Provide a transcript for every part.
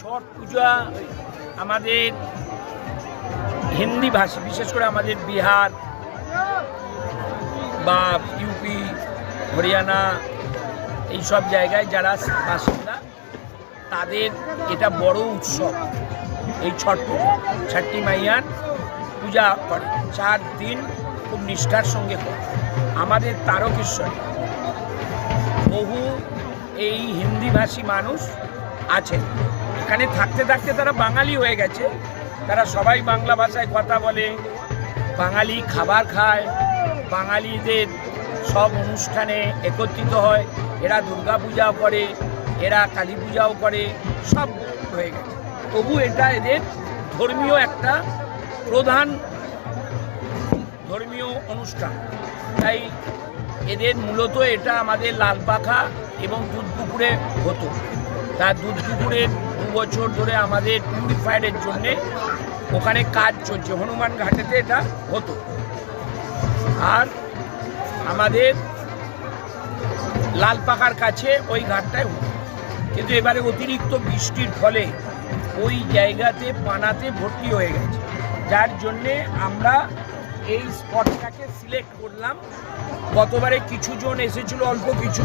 ছট পূজা আমাদের হিন্দি ভাষী, বিশেষ করে আমাদের বিহার বা ইউপি, হরিয়ানা এইসব জায়গায় যারা বাসিন্দা তাদের এটা বড় উৎসব। এই ছট পূজা ছট্টি মাইয়ার পূজা করে 4 দিন খুব নিষ্ঠার সঙ্গে করে। আমাদের তারকেশ্বরে বহু এই হিন্দিভাষী মানুষ আছেন। এখানে থাকতে থাকতে তারা বাঙালি হয়ে গেছে। তারা সবাই বাংলা ভাষায় কথা বলে, বাঙালি খাবার খায়, বাঙালিদের সব অনুষ্ঠানে একত্রিত হয়। এরা দুর্গা পূজাও করে, এরা কালী পূজাও করে, সব হয়ে গেছে। তবু এটা এদের ধর্মীয় একটা প্রধান ধর্মীয় অনুষ্ঠান। তাই এদের মূলত এটা আমাদের লালপাখা এবং দুধপুকুরে হতো। তার দুধপুকুরের 2 বছর ধরে আমাদের পিউরিফায়ারের জন্যে ওখানে কাজ চলছে। হনুমান ঘাটেতে এটা হতো। আর আমাদের লালপাখার কাছে ওই ঘাটটায় হতো, কিন্তু এবারে অতিরিক্ত বৃষ্টির ফলে ওই জায়গাতে পানাতে ভর্তি হয়ে গেছে, যার জন্যে আমরা এই স্পটটাকে সিলেক্ট করলাম। গতবারে কিছু জন এসেছিল, অল্প কিছু।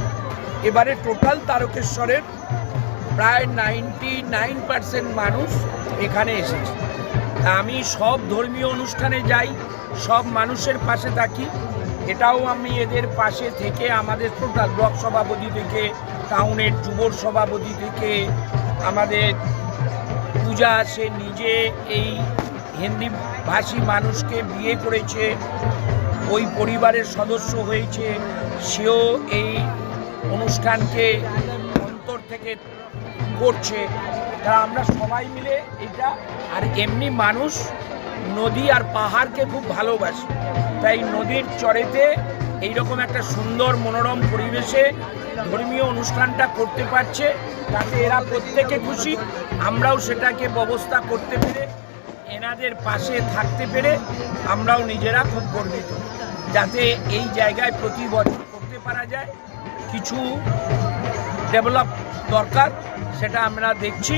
এবারে টোটাল তারকেশ্বরের প্রায় 99% মানুষ এখানে এসেছে। তা আমি সব ধর্মীয় অনুষ্ঠানে যাই, সব মানুষের পাশে থাকি। এটাও আমি এদের পাশে থেকে আমাদের টোটাল ব্লক সভাপতি থেকে, টাউনের যুবর সভাপতি থেকে, আমাদের পূজা সে নিজে এই হিন্দি ভাষী মানুষকে বিয়ে করেছে, ওই পরিবারের সদস্য হয়েছে, সেও এই অনুষ্ঠানকে অন্তর থেকে করছে। তা আমরা সবাই মিলে এটা, আর এমনি মানুষ নদী আর পাহাড়কে খুব ভালোবাসে। তাই নদীর চরেতে এইরকম একটা সুন্দর মনোরম পরিবেশে ধর্মীয় অনুষ্ঠানটা করতে পারছে, তাতে এরা প্রত্যেকে খুশি। আমরাও সেটাকে ব্যবস্থা করতে পেরে, এনাদের পাশে থাকতে পেরে আমরাও নিজেরা খুব গর্বিত। যাতে এই জায়গায় প্রতি বছর করতে পারা যায়, কিছু ডেভেলপ দরকার, সেটা আমরা দেখছি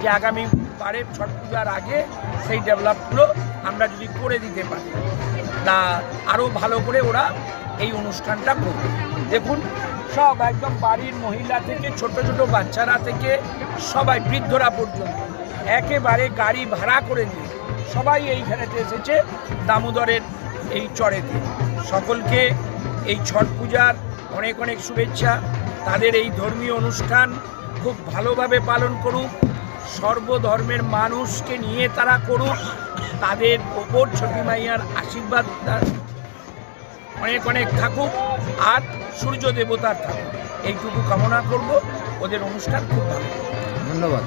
যে আগামী বারে ছট পূজার আগে সেই ডেভেলপগুলো আমরা যদি করে দিতে পারি, তা আরও ভালো করে ওরা এই অনুষ্ঠানটা করবে। দেখুন, সব একদম বাড়ির মহিলা থেকে ছোট ছোট বাচ্চারা থেকে সবাই বৃদ্ধরা পর্যন্ত একেবারে গাড়ি ভাড়া করে নিয়ে সবাই এইখানেতে এসেছে দামোদরের এই চরেতে। সকলকে এই ছট পূজার অনেক অনেক শুভেচ্ছা। তাদের এই ধর্মীয় অনুষ্ঠান খুব ভালোভাবে পালন করুক, সর্বধর্মের মানুষকে নিয়ে তারা করুক, তাদের ওপর ছটি মাইয়ার আশীর্বাদ অনেক অনেক থাকুক, আর সূর্য দেবতার থাকুক, এইটুকু কামনা করব। ওদের অনুষ্ঠান খুব ভালো। ধন্যবাদ।